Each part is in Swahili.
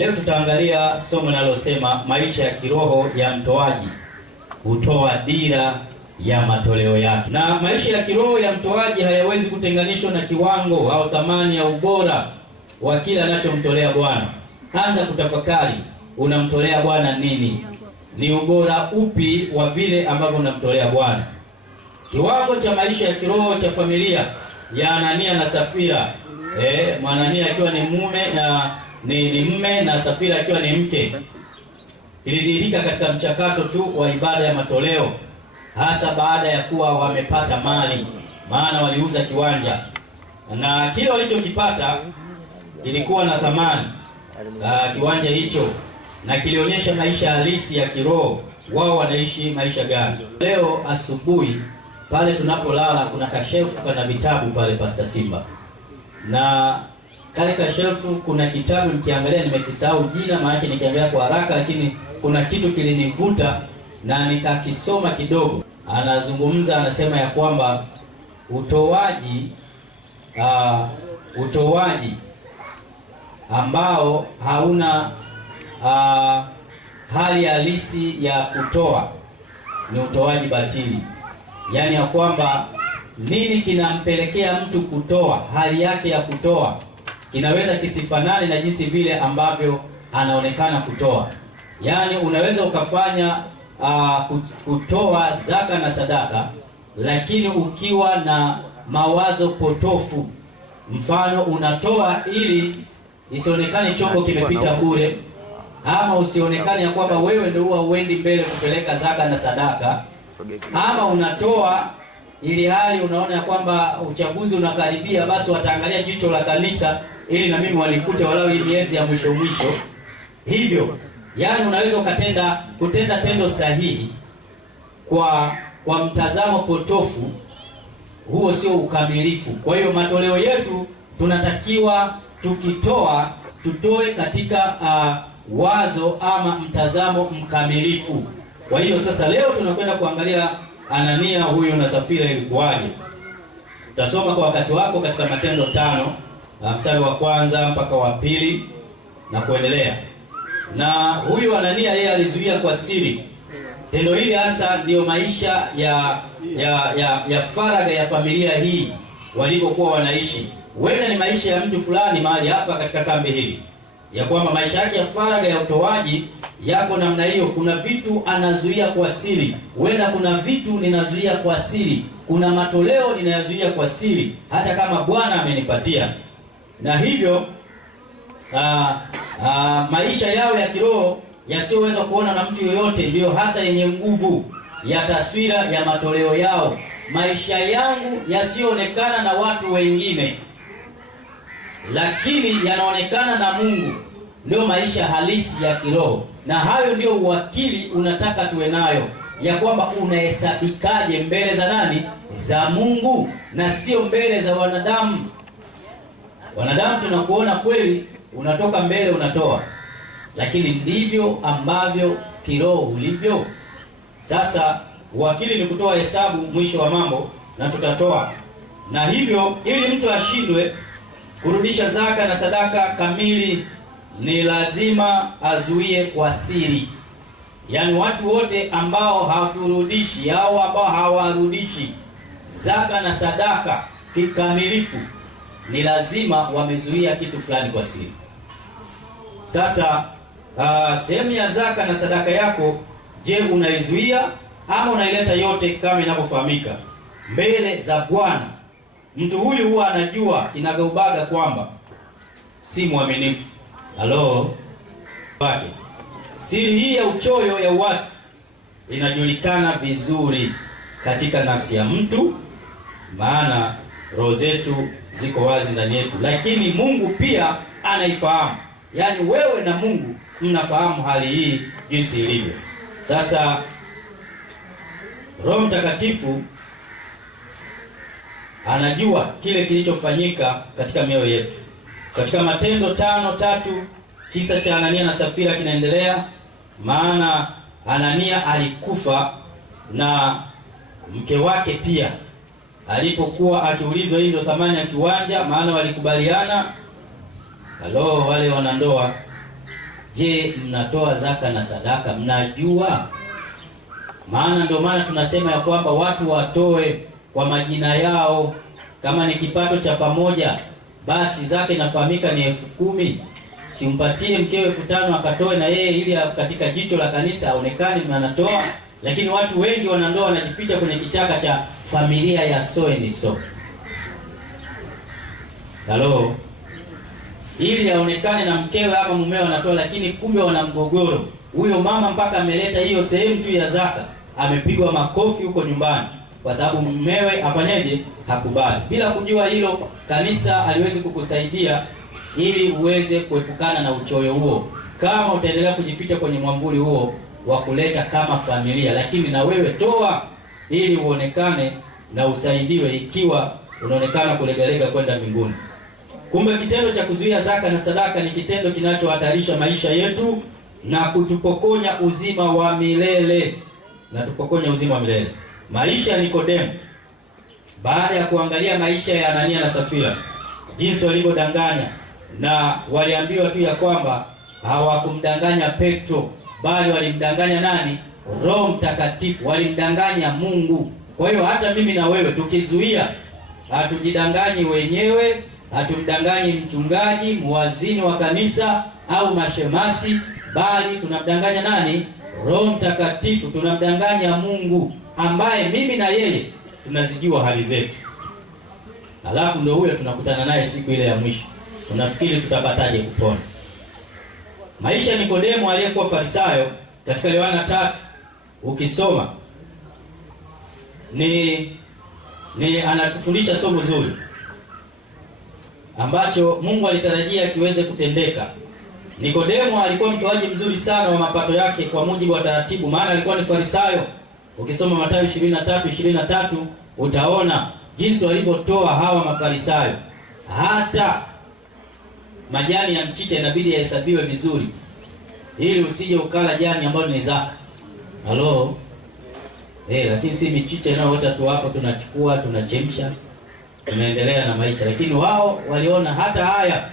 Leo tutaangalia somo linalosema maisha ya kiroho ya mtoaji hutoa dira ya matoleo yake. Na maisha ya kiroho ya mtoaji hayawezi kutenganishwa na kiwango au thamani ya ubora wa kila anachomtolea Bwana. Anza kutafakari, unamtolea Bwana nini? Ni ubora upi wa vile ambavyo unamtolea Bwana? Kiwango cha maisha ya kiroho cha familia ya Anania na Safira, Anania akiwa ni mume na ni mme na Safira akiwa ni mke, ilidhihirika katika mchakato tu wa ibada ya matoleo, hasa baada ya kuwa wamepata mali, maana waliuza kiwanja na kile walichokipata kilikuwa na thamani. Kiwanja hicho na kilionyesha maisha halisi ya kiroho, wao wanaishi maisha gani. Leo asubuhi pale tunapolala kuna kashelfu kana vitabu pale Pastor Simba, na kale kashelfu kuna kitabu nikiangalia nimekisahau jina, maana nikiangalia kwa haraka, lakini kuna kitu kilinivuta na nikakisoma kidogo. Anazungumza, anasema ya kwamba utoaji ambao hauna hali halisi ya kutoa ni utoaji batili. Yaani ya kwamba nini kinampelekea mtu kutoa, hali yake ya kutoa kinaweza kisifanane na jinsi vile ambavyo anaonekana kutoa. Yaani unaweza ukafanya kutoa zaka na sadaka, lakini ukiwa na mawazo potofu. Mfano, unatoa ili isionekane chombo kimepita bure, ama usionekane ya kwamba wewe ndio huwa uendi mbele kupeleka zaka na sadaka, ama unatoa ili hali unaona ya kwamba uchaguzi unakaribia, basi wataangalia jicho la kanisa ili na mimi walikute walau hii miezi ya mwisho. Hivyo yani unaweza kutenda tendo sahihi kwa mtazamo potofu. Huo sio ukamilifu. Kwa hiyo matoleo yetu tunatakiwa tukitoa, tutoe katika wazo ama mtazamo mkamilifu. Kwa hiyo sasa leo tunakwenda kuangalia Anania huyu na Safira ilikuwaje. Tutasoma kwa wakati wako katika Matendo 5 mstari wa 1 mpaka wa 2 na kuendelea. Na huyu Anania yeye alizuia kwa siri. Tendo hili hasa ndio maisha ya faraga ya familia hii walivyokuwa wanaishi. Huenda ni maisha ya mtu fulani mahali hapa katika kambi hili, ya kwamba maisha yake ya faraga ya utoaji yako namna hiyo. Kuna vitu anazuia kwa siri. Huenda kuna vitu ninazuia kwa siri, kuna matoleo ninayazuia kwa siri hata kama Bwana amenipatia. Na hivyo maisha yao ya kiroho yasiyoweza kuona na mtu yoyote ndiyo hasa yenye nguvu ya taswira ya matoleo yao. Maisha yangu yasiyoonekana na watu wengine, lakini yanaonekana na Mungu, ndio maisha halisi ya kiroho. Na hayo ndio uwakili unataka tuwe nayo, ya kwamba unahesabikaje mbele za nani? Za Mungu, na sio mbele za wanadamu. Wanadamu tunakuona kweli, unatoka mbele unatoa, lakini ndivyo ambavyo kiroho ulivyo. Sasa uwakili ni kutoa hesabu mwisho wa mambo, na tutatoa. Na hivyo ili mtu ashindwe kurudisha zaka na sadaka kamili, ni lazima azuie kwa siri. Yaani watu wote ambao hawarudishi au ambao hawarudishi zaka na sadaka kikamilifu, ni lazima wamezuia kitu fulani kwa siri. Sasa sehemu ya zaka na sadaka yako, je, unaizuia ama unaileta yote kama inavyofahamika mbele za Bwana? Mtu huyu huwa anajua kinagaubaga kwamba si mwaminifu. Wake. Siri hii ya uchoyo ya uasi inajulikana vizuri katika nafsi ya mtu, maana roho zetu ziko wazi ndani yetu, lakini Mungu pia anaifahamu. Yaani wewe na Mungu mnafahamu hali hii jinsi ilivyo. Sasa Roho Mtakatifu anajua kile kilichofanyika katika mioyo yetu. Katika Matendo 5:3 kisa cha Anania na Safira kinaendelea. Maana Anania alikufa na mke wake pia. Alipokuwa akiulizwa hii ndio thamani ya kiwanja, maana walikubaliana. Wale wanandoa Je, mnatoa zaka na sadaka? Mnajua? Maana ndio maana tunasema ya kwamba watu watoe kwa majina yao. Kama ni kipato cha pamoja, basi zaka inafahamika ni 10,000. Simpatie mkewe 5,000 akatoe na yeye, ili katika jicho la kanisa aonekane anatoa. Lakini watu wengi wanandoa wanajificha kwenye kichaka cha familia ya so and so. Halo, ili aonekane na mkewe ama mumewe anatoa, lakini kumbe wana mgogoro. Huyo mama mpaka ameleta hiyo sehemu tu ya zaka, amepigwa makofi huko nyumbani, kwa sababu mumewe afanyeje? Hakubali. Bila kujua hilo, kanisa aliwezi kukusaidia ili uweze kuepukana na uchoyo huo, kama utaendelea kujificha kwenye mwamvuli huo wa kuleta kama familia. Lakini na wewe toa ili uonekane na usaidiwe, ikiwa unaonekana kulegalega kwenda mbinguni. Kumbe kitendo cha kuzuia zaka na sadaka ni kitendo kinachohatarisha maisha yetu na kutupokonya uzima wa milele. Maisha ya Nikodemo, baada ya kuangalia maisha ya Anania na Safira, jinsi walivyodanganya, na waliambiwa tu ya kwamba hawakumdanganya Petro, bali walimdanganya nani? Roho Mtakatifu, walimdanganya Mungu. Kwa hiyo hata mimi na wewe tukizuia, hatujidanganyi wenyewe, hatumdanganyi mchungaji, muwazini wa kanisa au mashemasi, bali tunamdanganya nani? Roho Mtakatifu, tunamdanganya Mungu, ambaye mimi na yeye tunazijua hali zetu. Alafu ndio huyo tunakutana naye siku ile ya mwisho. Unafikiri tutapataje kupona? Maisha ya Nikodemo aliyekuwa Farisayo katika Yohana 3 ukisoma ni anatufundisha somo zuri ambacho Mungu alitarajia kiweze kutendeka. Nikodemo alikuwa mtoaji mzuri sana wa mapato yake kwa mujibu wa taratibu, maana alikuwa ni Farisayo. Ukisoma Mathayo 23:23 utaona jinsi walivyotoa hawa Mafarisayo. Hata majani ya mchicha inabidi yahesabiwe vizuri, ili usije ukala jani ambalo ni zaka. Halo? Lakini si michicha inayoota tu hapo tunachukua, tunachemsha, tunaendelea na maisha. Lakini wao waliona hata haya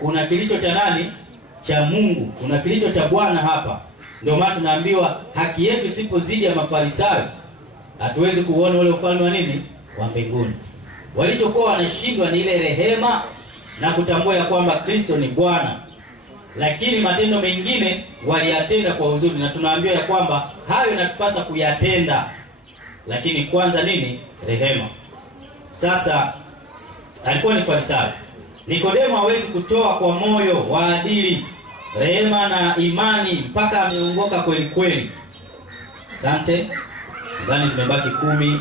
kuna kilicho cha nani? Cha Mungu. Kuna kilicho cha Bwana hapa. Ndio maana tunaambiwa haki yetu isipozidi ya Mafarisayo, hatuwezi kuona ule ufalme wa nini? Wa mbinguni. Walichokuwa wanashindwa ni ile rehema na kutambua ya kwamba Kristo ni Bwana. Lakini matendo mengine waliyatenda kwa uzuri, na tunaambiwa ya kwamba hayo inatupasa kuyatenda. Lakini kwanza nini? Rehema. Sasa alikuwa ni Farisayo. Nikodemo hawezi kutoa kwa moyo wa adili, rehema na imani mpaka ameongoka kweli kweli. Asante. Ndani zimebaki 10.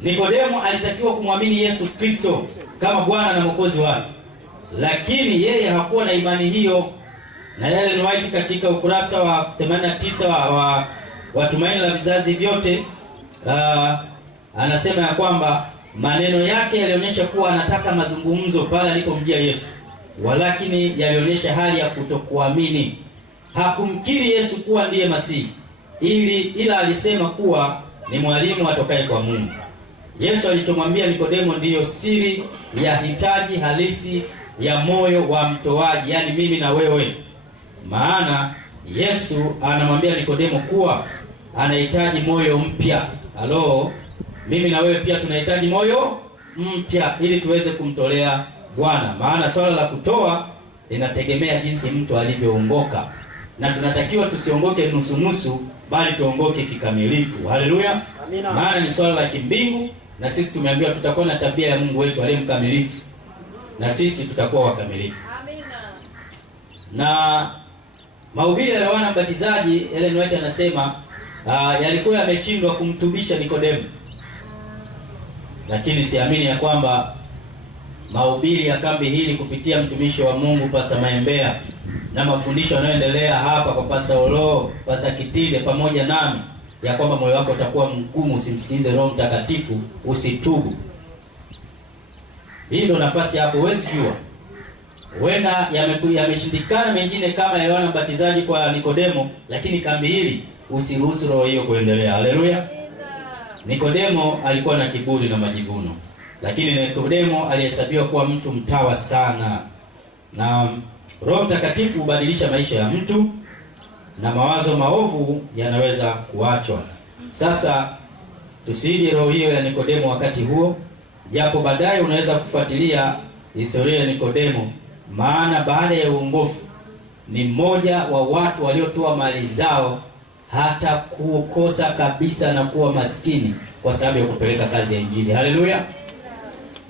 Nikodemo alitakiwa kumwamini Yesu Kristo kama Bwana na Mwokozi wake, lakini yeye hakuwa na imani hiyo. Na Ellen White katika ukurasa wa 89 wa Tumaini la Vizazi Vyote anasema ya kwamba maneno yake yalionyesha kuwa anataka mazungumzo pale alipomjia Yesu, walakini yalionyesha hali ya kutokuamini. Hakumkiri Yesu kuwa ndiye Masihi, ila alisema kuwa ni mwalimu atokaye kwa Mungu. Yesu alichomwambia Nikodemo ndiyo siri ya hitaji halisi ya moyo wa mtoaji, yani mimi na wewe. Maana Yesu anamwambia Nikodemo kuwa anahitaji moyo mpya. Halo, mimi na wewe pia tunahitaji moyo mpya ili tuweze kumtolea Bwana. Maana swala la kutoa linategemea jinsi mtu alivyoongoka, na tunatakiwa tusiongoke nusu nusu, bali tuongoke kikamilifu. Haleluya. Maana ni swala la kimbingu, na sisi tumeambiwa tutakuwa na tabia ya Mungu wetu aliye mkamilifu, na sisi tutakuwa wakamilifu. Amina. Na mahubiri ya Yohana Mbatizaji, Ellen White anasema yalikuwa yameshindwa kumtubisha Nikodemo. Lakini siamini ya kwamba mahubiri ya kambi hili kupitia mtumishi wa Mungu Pastor Maembea na mafundisho yanayoendelea hapa kwa Pastor Olo, Pastor Kitile pamoja nami, ya kwamba moyo wako utakuwa mgumu, usimsikilize Roho Mtakatifu, usitubu. Hii ndio nafasi yako. Huwezi jua, huenda yameshindikana mengine kama ya Yohana Mbatizaji kwa Nikodemo, lakini kambi hili usiruhusu roho hiyo kuendelea. Haleluya. Nikodemo alikuwa na kiburi na majivuno, lakini Nikodemo alihesabiwa kuwa mtu mtawa sana. Na Roho Mtakatifu hubadilisha maisha ya mtu na mawazo maovu yanaweza kuachwa. Sasa tusiige roho hiyo ya Nikodemo wakati huo, japo baadaye unaweza kufuatilia historia ya Nikodemo, maana baada ya uongofu ni mmoja wa watu waliotoa mali zao hata kukosa kabisa na kuwa maskini kwa sababu ya kupeleka kazi ya Injili. Haleluya!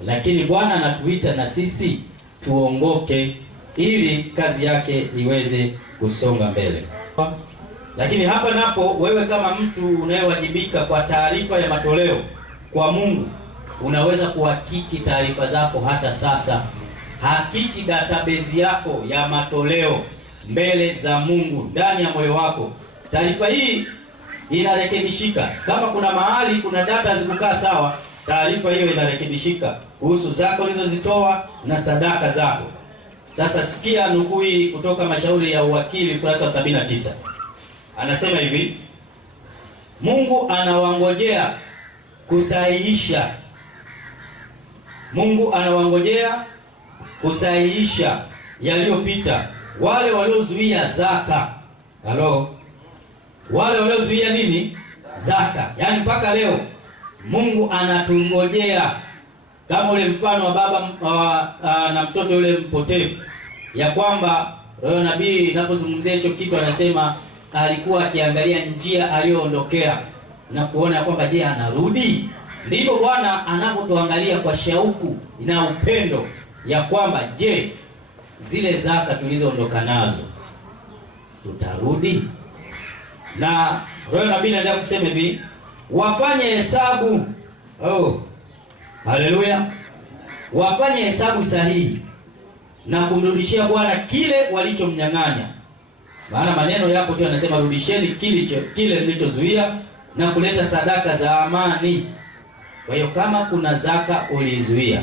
Lakini Bwana anatuita na sisi tuongoke ili kazi yake iweze kusonga mbele. Lakini hapa napo, wewe kama mtu unayewajibika kwa taarifa ya matoleo kwa Mungu, unaweza kuhakiki taarifa zako hata sasa. Hakiki database yako ya matoleo mbele za Mungu ndani ya moyo wako. Taarifa hii inarekebishika. Kama kuna mahali kuna data zikukaa sawa, taarifa hiyo inarekebishika kuhusu zako ulizozitoa na sadaka zako. Sasa sikia nukuu hii kutoka Mashauri ya Uwakili ukurasa wa 79. Anasema hivi: Mungu anawangojea kusahihisha. Mungu anawangojea kusahihisha yaliyopita wale waliozuia zaka. Halo? Wale waliozuia nini? Zaka. Yaani mpaka leo Mungu anatungojea, kama ule mfano wa baba na mtoto yule mpotevu, ya kwamba roho nabii inapozungumzia hicho kitu anasema alikuwa akiangalia njia aliyoondokea na kuona kwamba je, anarudi. Ndivyo Bwana anapotuangalia kwa shauku na upendo ya kwamba je, zile zaka tulizoondoka nazo tutarudi. Na roho nabii anaendelea kusema hivi, wafanye hesabu. Haleluya! Wafanye hesabu sahihi na kumrudishia Bwana kile walichomnyang'anya. Maana maneno yapo tu yanasema rudisheni kile mlichozuia na kuleta sadaka za amani. Kwa hiyo kama kuna zaka ulizuia,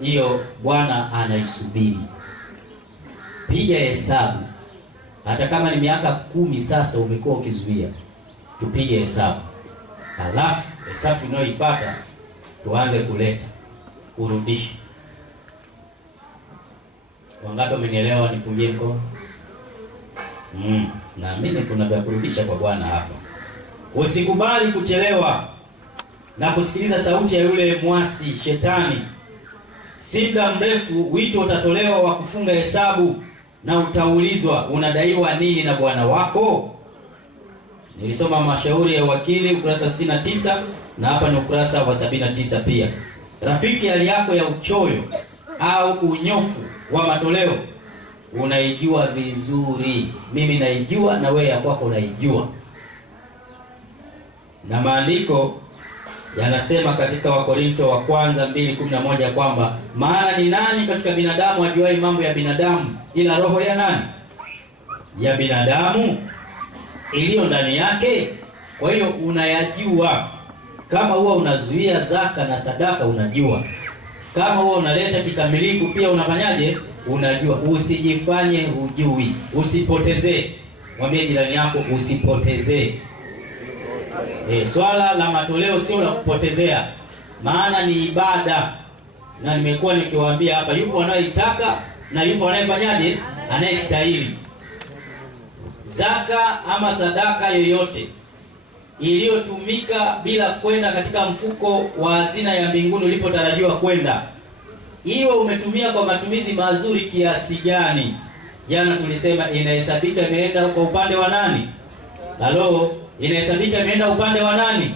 hiyo Bwana anaisubiri. Piga hesabu. Hata kama ni miaka 10 sasa umekuwa ukizuia, tupige hesabu. Halafu hesabu tunayoipata tuanze kuleta urudishe. Wangapi wamenielewa? Nipungie mkono. Naamini kuna vya kurudisha kwa Bwana hapa. Usikubali kuchelewa na kusikiliza sauti ya yule mwasi Shetani. Si muda mrefu wito utatolewa wa kufunga hesabu na utaulizwa unadaiwa nini na Bwana wako. Nilisoma Mashauri ya Uwakili ukurasa wa 69 na hapa ni ukurasa wa 79 pia. Rafiki, hali yako ya uchoyo au unyofu wa matoleo unaijua vizuri. Mimi naijua na wewe ya kwako unaijua. Na maandiko yanasema katika Wakorinto wa kwanza 2:11 kwamba maana ni nani katika binadamu ajuaye mambo ya binadamu ila roho ya nani? Ya binadamu iliyo ndani yake. Kwa hiyo unayajua. Kama huwa unazuia zaka na sadaka unajua. Kama huwa unaleta kikamilifu pia unafanyaje? Unajua. Usijifanye hujui. Usipotezee. Mwambie jirani yako usipotezee. Swala la matoleo sio la kupotezea, maana ni ibada. Na nimekuwa nikiwaambia hapa, yupo anayeitaka na yupo anayefanyaje, anayestahili. Zaka ama sadaka yoyote iliyotumika bila kwenda katika mfuko wa hazina ya mbinguni ulipotarajiwa kwenda, iwe umetumia kwa matumizi mazuri kiasi gani, jana tulisema inahesabika imeenda kwa upande wa nani? Inahesabika imeenda upande wa nani?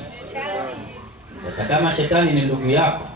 Sasa kama Shetani ni ndugu yako,